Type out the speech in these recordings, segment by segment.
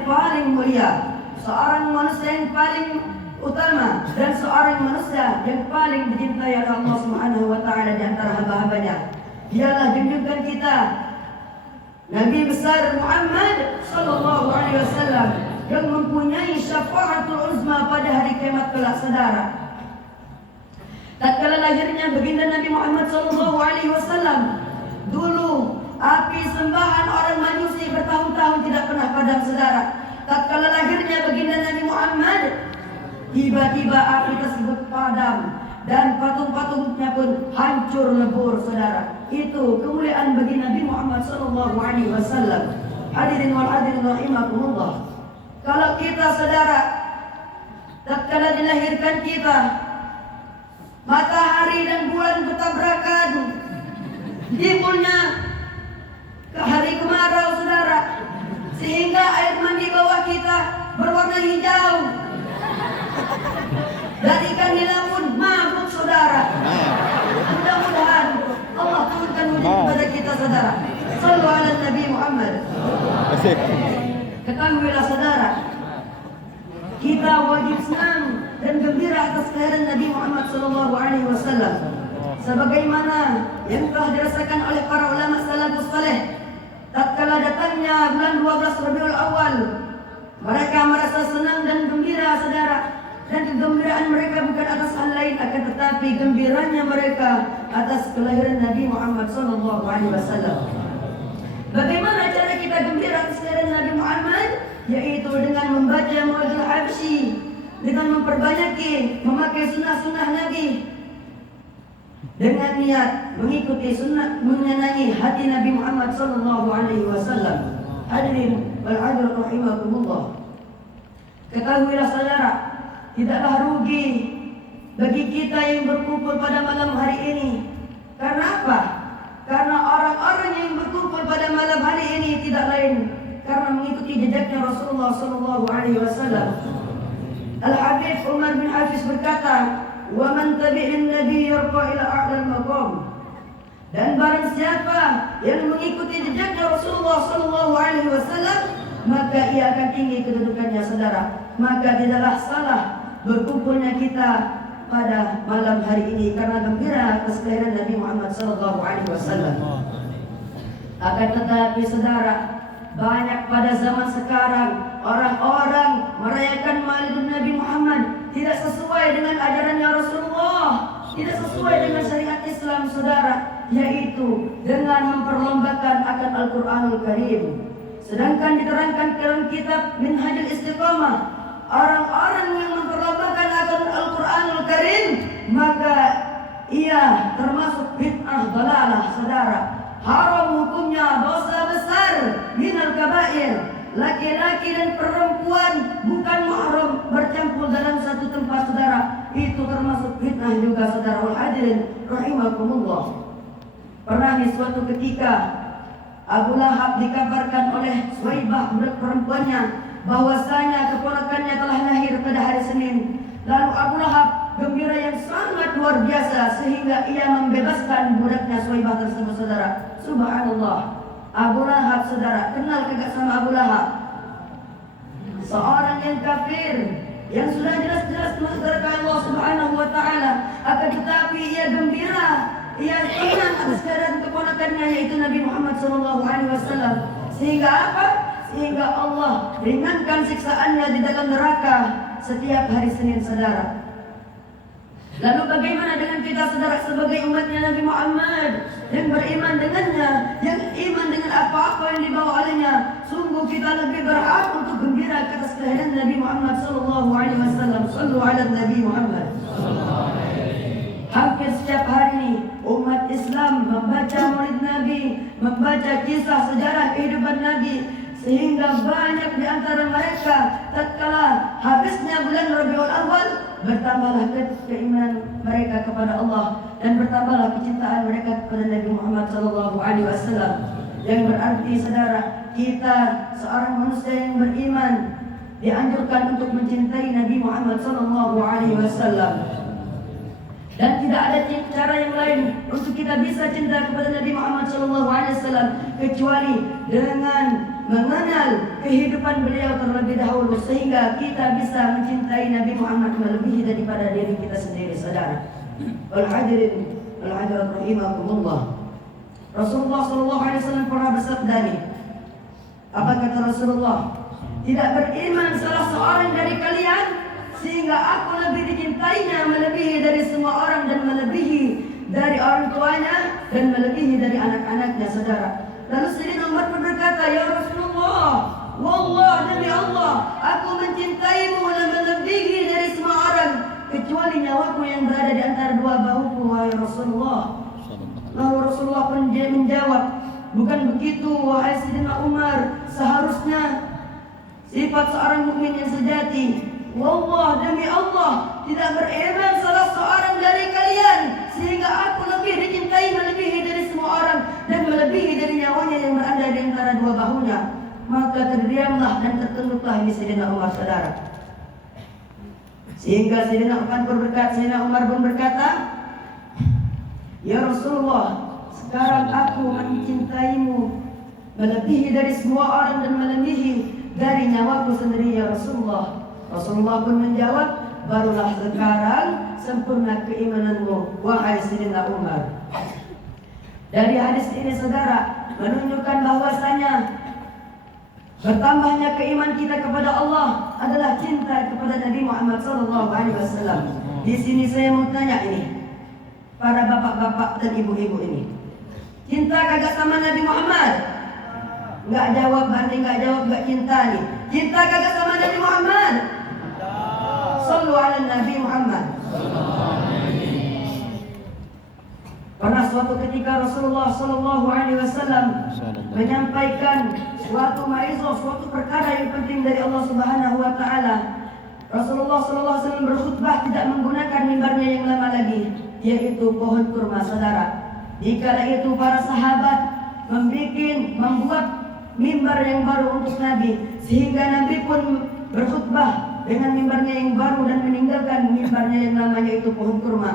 paling mulia, seorang manusia yang paling utama, dan seorang manusia yang paling dicintai oleh Allah Subhanahu wa taala di antara hamba-hambanya. Dialah junjungan kita, Nabi besar Muhammad sallallahu alaihi wasallam, yang mempunyai syafaatul uzma pada hari kiamat kelak, saudara. Tatkala lahirnya baginda Nabi Muhammad sallallahu alaihi wasallam, dulu api sembahan orang Majusi bertahun-tahun tidak pernah padam, saudara. Tatkala lahirnya baginda Nabi Muhammad, tiba-tiba api tersebut padam dan patung-patungnya pun hancur lebur, saudara. Itu kemuliaan bagi Nabi Muhammad sallallahu alaihi wasallam. Hadirin wal hadirin rahimakumullah. Kalau kita, saudara, tatkala dilahirkan kita, matahari dan bulan bertabrakan, timbulnya ke hari kemarau, saudara, sehingga air mandi bawah kita berwarna hijau dan ikan nila pun mabuk, saudara. Mudah-mudahan Allah turunkan hujan kepada kita, saudara. Sallu ala Nabi Muhammad. Ketahuilah, saudara, kita wajib senang dan gembira atas kelahiran Nabi Muhammad sallallahu alaihi wasallam, sebagaimana yang telah dirasakan oleh para ulama salafus saleh. Tatkala datangnya bulan 12 Rabiul Awal, mereka merasa senang dan gembira, saudara. Dan kegembiraan mereka bukan atas hal lain, akan tetapi gembiranya mereka atas kelahiran Nabi Muhammad sallallahu alaihi wasallam. Bagaimana cara kita gembira atas kelahiran Nabi Muhammad? Yaitu dengan membaca Maulidul Habsyi, dengan memperbanyaki memakai sunnah-sunnah Nabi, dengan niat mengikuti sunnah, menyenangi hati Nabi Muhammad sallallahu alaihi wasallam. Hadirin wal hadirat rahimakumullah. Ketahuilah, saudara, tidaklah rugi bagi kita yang berkumpul pada malam hari ini. Karena apa? Karena orang-orang yang berkumpul pada malam hari ini tidak lain karena mengikuti jejaknya Rasulullah sallallahu alaihi wasallam. Al-Habib Umar bin Hafiz berkata, "Wa man tabi'in nabiy yarqa ila a'lal maqam." Dan barang siapa yang mengikuti jejaknya Rasulullah sallallahu alaihi wasallam, maka ia akan tinggi kedudukannya, saudara. Maka tidaklah salah berkumpulnya kita pada malam hari ini karena gembira atas kelahiran Nabi Muhammad sallallahu alaihi wasallam. Akan tetapi, saudara, banyak pada zaman sekarang orang-orang merayakan Maulid Nabi Muhammad tidak sesuai dengan ajarannya Rasulullah, tidak sesuai dengan syariat Islam, saudara, yaitu dengan memperlombakan akan Al-Quranul Karim. Sedangkan diterangkan dalam kitab Minhajul Istiqamah, orang-orang yang memperlombakan akan Al-Quranul Karim, maka ia termasuk bid'ah dalalah, saudara. Haram hukumnya, dosa besar, minal kabair. Laki-laki dan perempuan bukan mahram bercampur dalam satu tempat, saudara. Itu termasuk bid'ah juga, saudara. Wal hadirin rahimakumullah. Pernah di suatu ketika Abu Lahab dikabarkan oleh Suwaibah, budak perempuannya, bahwasanya keponakannya telah lahir pada hari Senin. Lalu Abu Lahab gembira yang sangat luar biasa sehingga ia membebaskan budaknya Suwaibah tersebut, saudara. Subhanallah. Abu Lahab, saudara, kenal kagak sama Abu Lahab? Seorang yang kafir, yang sudah jelas-jelas masuk neraka Allah Subhanahu wa taala. Akan tetapi ia gembira, ia senang atas keadaan keponakannya, yaitu Nabi Muhammad sallallahu alaihi wasallam. Sehingga apa? Sehingga Allah ringankan siksaannya di dalam neraka setiap hari Senin, saudara. Lalu bagaimana dengan kita, saudara, sebagai umatnya Nabi Muhammad yang beriman dengannya, yang iman dengan apa-apa yang dibawa olehnya? Sungguh kita lebih berhak untuk gembira atas kelahiran Nabi Muhammad sallallahu alaihi wasallam. Sallu ala Nabi Muhammad. Hampir setiap hari umat Islam membaca Maulid Nabi, membaca kisah sejarah kehidupan Nabi, sehingga banyak di antara mereka tatkala habisnya bulan Rabiul Awal, bertambahlah keimanan mereka kepada Allah dan bertambahlah kecintaan mereka kepada Nabi Muhammad sallallahu alaihi wasallam. Yang berarti, saudara, kita seorang manusia yang beriman dianjurkan untuk mencintai Nabi Muhammad sallallahu alaihi wasallam. Dan tidak ada cara yang lain untuk kita bisa cinta kepada Nabi Muhammad sallallahu alaihi wasallam kecuali dengan mengenal kehidupan beliau terlebih dahulu sehingga kita bisa mencintai Nabi Muhammad melebihi daripada diri kita sendiri, saudara. Wal hadirin wal hadirat rahimakumullah. Rasulullah sallallahu alaihi wasallam pernah bersabda nih. Apa kata Rasulullah? Tidak beriman salah seorang dari kalian sehingga aku lebih dicintainya melebihi dari semua orang dan melebihi dari orang tuanya dan melebihi dari anak-anaknya, saudara. Lalu Sayyidina Umar pun berkata, ya Rasulullah, wallah demi Allah, aku mencintaimu dan melebihi dari semua orang kecuali nyawaku yang berada di antara dua bahuku, wahai Rasulullah. Lalu Rasulullah pun menjawab, bukan begitu wahai Sayyidina Umar, seharusnya sifat seorang mukmin yang sejati. Wallah demi Allah, tidak beriman salah seorang dari kalian sehingga aku lebih dicintai melebihi dari semua orang dan melebihi dari nyawanya yang berada di antara dua bahunya. Maka terdiamlah dan tertunduklah ini Sayyidina Umar, saudara. Sehingga Sayyidina Umar pun berkata, ya Rasulullah, sekarang aku mencintaimu melebihi dari semua orang dan melebihi dari nyawaku sendiri, ya Rasulullah. Rasulullah pun menjawab, barulah sekarang sempurna keimananmu, wahai Sayyidina Umar. Dari hadis ini, saudara, menunjukkan bahwasanya bertambahnya keiman kita kepada Allah adalah cinta kepada Nabi Muhammad SAW. Di sini saya mau tanya ini, para bapak-bapak dan ibu-ibu ini, cinta kagak sama Nabi Muhammad? Nggak jawab, berarti nggak jawab, nggak cinta nih. Cinta kagak sama Nabi Muhammad? Sallu ala Nabi Muhammad. Pernah suatu ketika Rasulullah Sallallahu Alaihi Wasallam menyampaikan suatu ma'izah, suatu perkara yang penting dari Allah Subhanahu Wa Taala. Rasulullah Sallallahu Alaihi Wasallam berkhutbah tidak menggunakan mimbarnya yang lama lagi, yaitu pohon kurma, saudara. Dikala itu para sahabat membuat mimbar yang baru untuk Nabi, sehingga Nabi pun berkhutbah dengan mimbarnya yang baru dan meninggalkan mimbarnya yang namanya itu pohon kurma.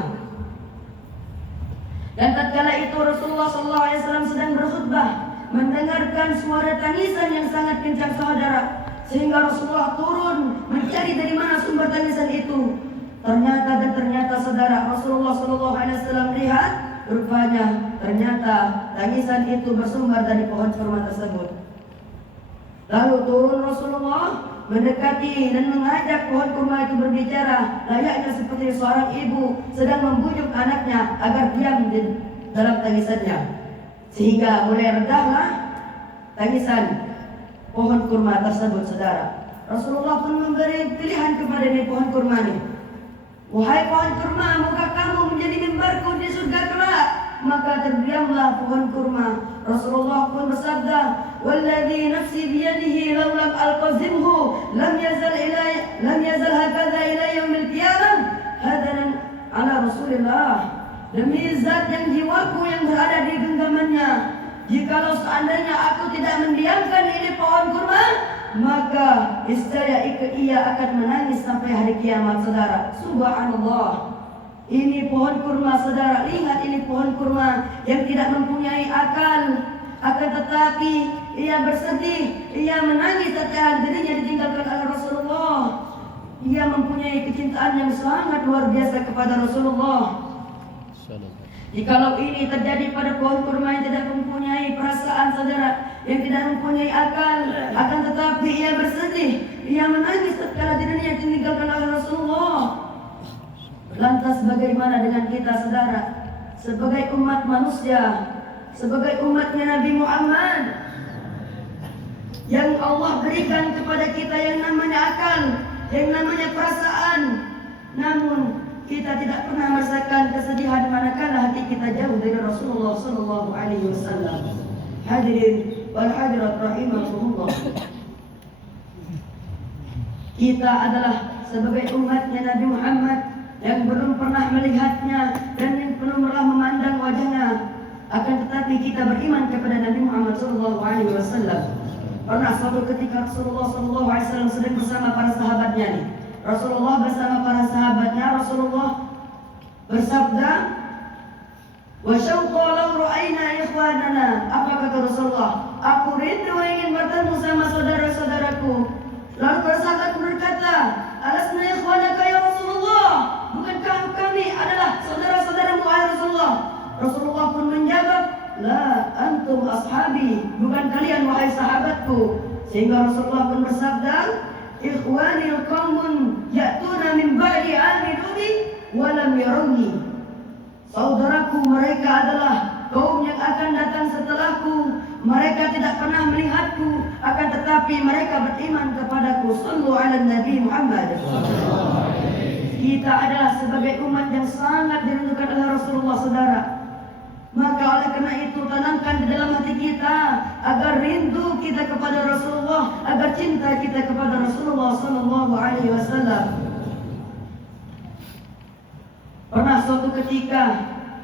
Dan tatkala itu Rasulullah SAW sedang berkhutbah, mendengarkan suara tangisan yang sangat kencang, saudara, sehingga Rasulullah turun mencari dari mana sumber tangisan itu. Ternyata saudara, Rasulullah SAW lihat, rupanya ternyata tangisan itu bersumber dari pohon kurma tersebut. Lalu turun Rasulullah mendekati dan mengajak pohon kurma itu berbicara, layaknya seperti seorang ibu sedang membujuk anaknya agar diam di dalam tangisannya, sehingga mulai redahlah tangisan pohon kurma tersebut, saudara. Rasulullah pun memberi pilihan kepada pohon kurma ini, wahai pohon kurma, maukah kamu menjadi mimbarku di surga kelak? Maka terdiamlah pohon kurma. Rasulullah pun bersabda, walladzi nafsi biyadihi law lam alqazimhu lam yazal hakadha ila yaumil qiyamah hadaran ala Rasulillah. Demi zat yang jiwaku yang berada di genggamannya, jikalau seandainya aku tidak mendiamkan ini pohon kurma, maka niscaya ia akan menangis sampai hari kiamat, saudara. Subhanallah. Ini pohon kurma, saudara. Lihat, ini pohon kurma yang tidak mempunyai akal, akan tetapi ia bersedih, ia menangis tatkala dirinya ditinggalkan oleh Rasulullah. Ia mempunyai kecintaan yang sangat luar biasa kepada Rasulullah. Jikalau ini terjadi pada pohon kurma yang tidak mempunyai perasaan, saudara, yang tidak mempunyai akal, akan tetapi ia bersedih, ia menangis tatkala dirinya ditinggalkan oleh Rasulullah. Lantas bagaimana dengan kita, saudara, sebagai umat manusia, sebagai umatnya Nabi Muhammad, yang Allah berikan kepada kita yang namanya akal, yang namanya perasaan, namun kita tidak pernah merasakan kesedihan manakala hati kita jauh dari Rasulullah Sallallahu Alaihi Wasallam. Hadirin wal hadirat rahimakumullah. Kita adalah sebagai umatnya Nabi Muhammad yang belum pernah melihatnya dan yang belum pernah memandang wajahnya, akan tetapi kita beriman kepada Nabi Muhammad Sallallahu Alaihi Wasallam. Pernah suatu ketika Rasulullah Sallallahu Alaihi Wasallam sedang bersama para sahabatnya nih. Rasulullah bersama para sahabatnya, Rasulullah bersabda, wa syauqa law ra'ayna ikhwanana. Apa kata Rasulullah? aku rindu ingin bertemu sama saudara-saudaraku. Lalu para sahabat berkata, alasna ikhwanaka ya Rasulullah, bukankah kami adalah saudara-saudaramu wahai Rasulullah? Rasulullah pun menjawab, la antum ashabi, bukan kalian wahai sahabatku. Sehingga Rasulullah pun bersabda, ikhwanil qaumun ya'tuna min ba'di amiduni wa lam yaruni. Saudaraku mereka adalah kaum yang akan datang setelahku. Mereka tidak pernah melihatku, akan tetapi mereka beriman kepadaku. Sallu ala Nabi Muhammad. Kita adalah sebagai umat yang sangat dirindukan oleh Rasulullah, saudara. Maka oleh karena itu tanamkan di dalam hati kita agar rindu kita kepada Rasulullah, agar cinta kita kepada Rasulullah sallallahu alaihi wasallam. Pernah suatu ketika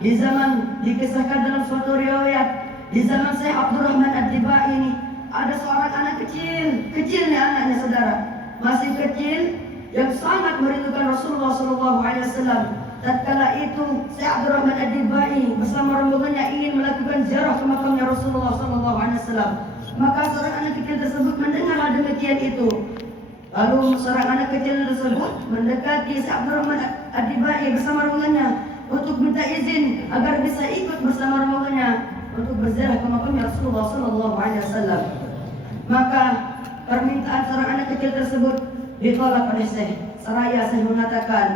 di zaman dikisahkan dalam suatu riwayat, di zaman Syekh Abdurrahman Ad-Dibai ini ada seorang anak kecilnya anaknya saudara, masih kecil yang sangat merindukan Rasulullah sallallahu alaihi wasallam. Tatkala itu Syekh Abdurrahman Ad-Dibai bersama rombongannya ingin melakukan ziarah ke makamnya Rasulullah sallallahu alaihi wasallam. Maka seorang anak kecil tersebut mendengar hal demikian itu. Lalu seorang anak kecil tersebut mendekati Syekh Abdurrahman Ad-Dibai bersama rombongannya untuk minta izin agar bisa ikut bersama rombongannya untuk berziarah ke makamnya Rasulullah sallallahu alaihi wasallam. Maka permintaan seorang anak kecil tersebut ditolak oleh Syekh. Seraya Syekh mengatakan,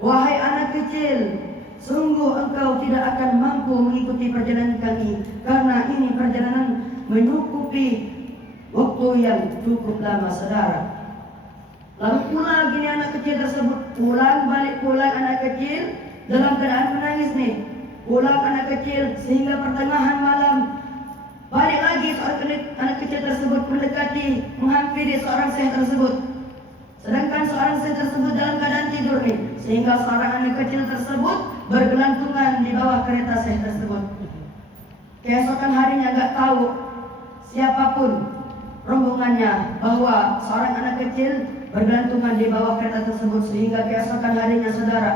wahai anak kecil, sungguh engkau tidak akan mampu mengikuti perjalanan kami, karena ini perjalanan menyukupi waktu yang cukup lama, saudara. Lalu pulang gini anak kecil tersebut, pulang anak kecil dalam keadaan menangis nih. Pulang anak kecil sehingga pertengahan malam balik lagi seorang anak kecil tersebut mendekati, menghampiri seorang syekh tersebut. Sedangkan seorang syekh tersebut dalam keadaan tidur nih, sehingga seorang anak kecil tersebut bergelantungan di bawah kereta syekh tersebut. Keesokan harinya gak tahu siapapun rombongannya bahwa seorang anak kecil bergelantungan di bawah kereta tersebut, sehingga keesokan harinya saudara,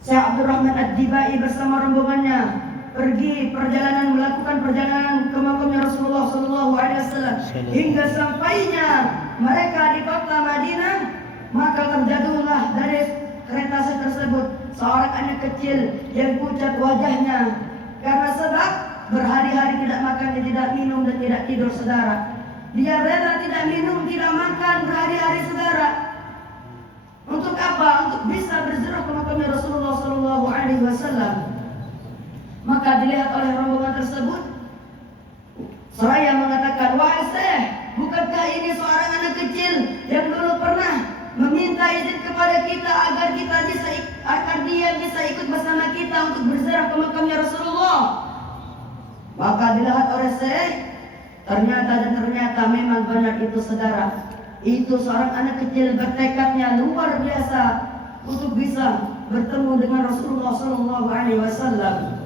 Syekh Abdurrahman Ad-Dibai bersama rombongannya melakukan perjalanan ke makamnya Rasulullah sallallahu alaihi wasallam. Hingga sampainya mereka di kota Madinah, maka terjatuhlah dari kereta tersebut seorang anak kecil yang pucat wajahnya karena sebab berhari-hari tidak makan dan tidak minum dan tidak tidur, saudara. Dia rela tidak minum, tidak makan berhari-hari, saudara. Untuk apa? Untuk bisa berziarah ke makamnya Rasulullah sallallahu alaihi wasallam. Maka dilihat oleh rombongan tersebut, seraya mengatakan, wahai Syekh, bukankah ini seorang anak kecil yang dulu pernah meminta izin kepada kita agar dia bisa ikut bersama kita untuk berziarah ke makamnya Rasulullah? Maka dilihat oleh Syekh, ternyata memang benar itu, saudara. Itu seorang anak kecil bertekadnya luar biasa untuk bisa bertemu dengan Rasulullah sallallahu alaihi wasallam.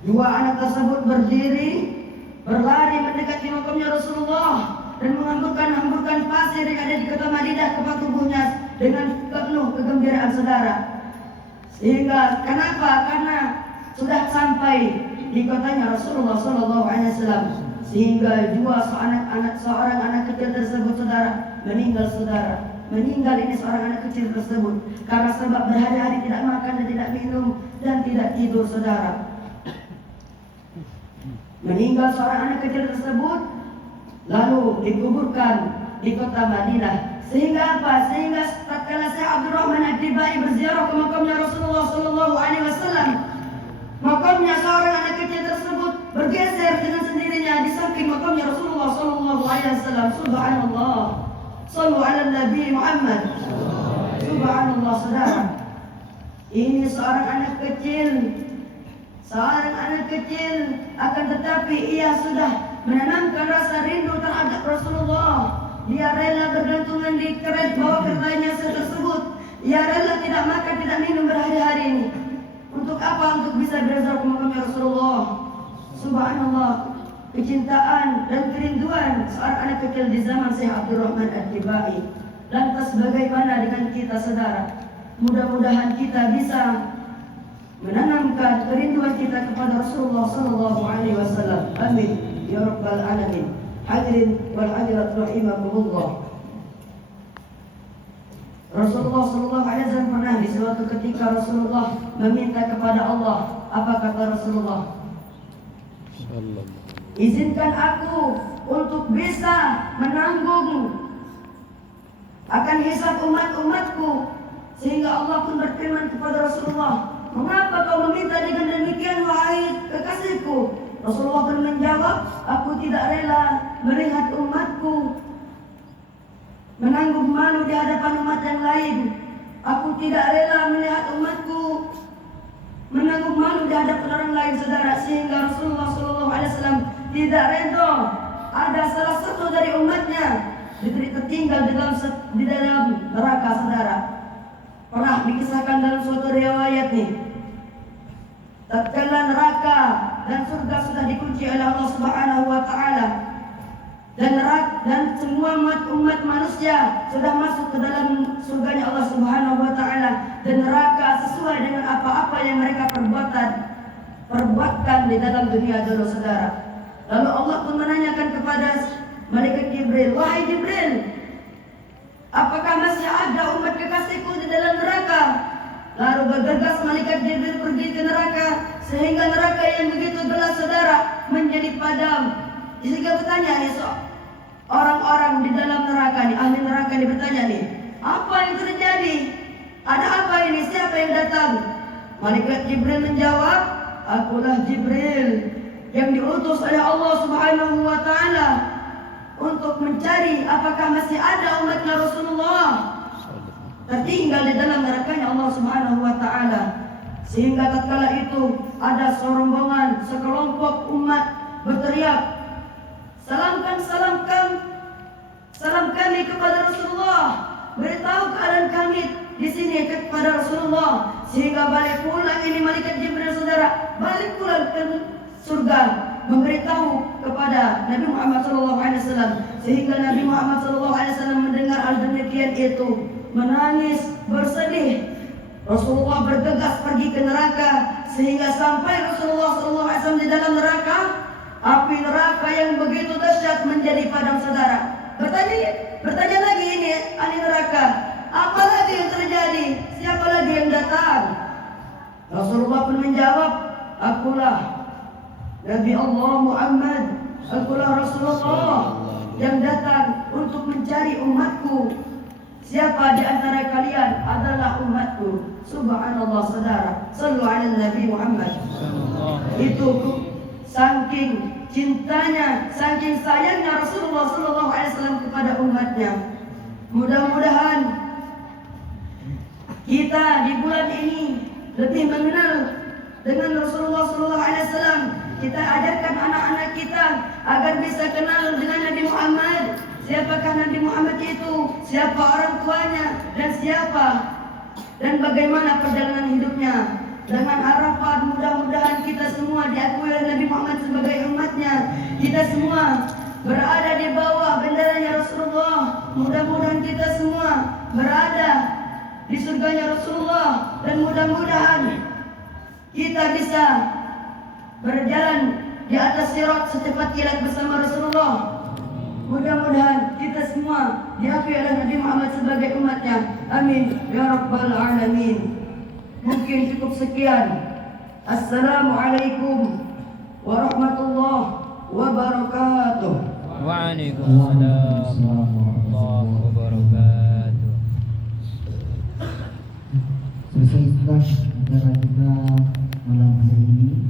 Dua anak tersebut berdiri, berlari mendekati makamnya Rasulullah dan menghamburkan pasir yang ada di kota Madinah kepada tubuhnya dengan penuh kegembiraan, saudara. Sehingga kenapa? Karena sudah sampai di kotanya Rasulullah sallallahu alaihi wasallam. Sehingga juga seorang anak kecil tersebut, saudara, meninggal, saudara. Meninggal ini seorang anak kecil tersebut karena sebab berhari-hari tidak makan dan tidak minum dan tidak tidur, saudara. Meninggal seorang anak kecil tersebut lalu dikuburkan di kota Madinah. Sehingga apa? Sehingga tatkala Syekh Abdurrahman Ad-Dibai berziarah ke makamnya Rasulullah sallallahu alaihi wasallam, makamnya seorang anak kecil tersebut bergeser dengan sendirinya di samping makamnya Rasulullah sallallahu alaihi wasallam. Subhanallah. Sallu ala Nabi Muhammad. Subhanallah, saudara. Ini seorang anak kecil, akan tetapi ia sudah menanamkan rasa rindu terhadap Rasulullah. Dia rela bergantungan di bawah keretanya tersebut. Ia rela tidak makan, tidak minum berhari-hari ini. Untuk apa? Untuk bisa berziarah ke makamnya Rasulullah. Subhanallah, kecintaan dan kerinduan seorang anak kecil di zaman Syekh Abdurrahman Ad-Dibai. Lantas bagaimana dengan kita, saudara? Mudah-mudahan kita bisa menanamkan kerinduan kita kepada Rasulullah sallallahu alaihi wasallam. Amin ya rabbal alamin. Hadirin wal hadirat rahimakumullah. Rasulullah sallallahu alaihi wasallam pernah di suatu ketika Rasulullah meminta kepada Allah. Apa kata Rasulullah? Izinkan aku untuk bisa menanggung akan hisab umat-umatku. Sehingga Allah pun berfirman kepada Rasulullah, mengapa kau meminta dengan demikian wahai kekasihku? Rasulullah pun menjawab, aku tidak rela melihat umatku menanggung malu di hadapan umat yang lain. Aku tidak rela melihat umatku menanggung malu di hadapan orang lain, saudara. Sehingga Rasulullah SAW tidak rela ada salah satu dari umatnya tertinggal di dalam neraka, saudara. Pernah dikisahkan dalam suatu riwayat nih, tatkala neraka dan surga sudah dikunci oleh Allah Subhanahu wa taala, dan semua umat manusia sudah masuk ke dalam surganya Allah Subhanahu wa taala, dan neraka sesuai dengan apa-apa yang mereka perbuatkan di dalam dunia dulu, saudara. Lalu Allah pun menanyakan kepada malaikat Jibril, wahai Jibril, apakah masih ada umat kekasihku di dalam neraka? Lalu bergegas malaikat Jibril pergi ke neraka, sehingga neraka yang begitu gelap, saudara, menjadi padam. Sehingga bertanya nih, orang-orang di dalam neraka nih, ahli neraka nih bertanya nih, apa yang terjadi? Ada apa ini? Siapa yang datang? Malaikat Jibril menjawab, akulah Jibril yang diutus oleh Allah Subhanahu wa taala untuk mencari apakah masih ada umatnya Rasulullah tertinggal di dalam nerakanya Allah Subhanahu wa taala. Sehingga tatkala itu ada sekelompok umat berteriak, salam kami kepada Rasulullah, beritahu keadaan kami di sini kepada Rasulullah. Sehingga balik pulang ini malaikat Jibril, saudara, balik pulang ke surga memberitahu kepada Nabi Muhammad SAW. Sehingga Nabi Muhammad SAW mendengar hal demikian itu menangis bersedih. Rasulullah bergegas pergi ke neraka, sehingga sampai Rasulullah SAW di dalam neraka, api neraka yang begitu dahsyat menjadi padam, saudara. Bertanya lagi ini ahli neraka, apa lagi yang terjadi? Siapa lagi yang datang? Rasulullah pun menjawab, akulah Nabi Allah Muhammad, akulah Rasulullah yang datang untuk mencari umatku. Siapa di antara kalian adalah umatku? Subhanallah, saudara. Sallu ala Nabi Muhammad. Itu saking cintanya, saking sayangnya Rasulullah SAW kepada umatnya. Mudah-mudahan kita di bulan ini lebih mengenal dengan Rasulullah SAW. Kita ajarkan anak-anak kita agar bisa kenal dengan Nabi Muhammad. Siapakah Nabi Muhammad itu? Siapa orang tuanya? Dan bagaimana perjalanan hidupnya? Dengan harapan mudah-mudahan kita semua diakui oleh Nabi Muhammad sebagai umatnya. Kita semua berada di bawah benderanya Rasulullah. Mudah-mudahan kita semua berada di surganya Rasulullah. Dan mudah-mudahan kita bisa berjalan di atas sirat secepat kilat bersama Rasulullah. Mudah-mudahan kita semua diakui oleh Nabi Muhammad sebagai umatnya. Amin ya rabbal alamin. Mungkin cukup sekian. Assalamualaikum warahmatullahi wabarakatuh. Waalaikumsalam warahmatullahi wabarakatuh. Selesai sudah acara kita malam hari ini.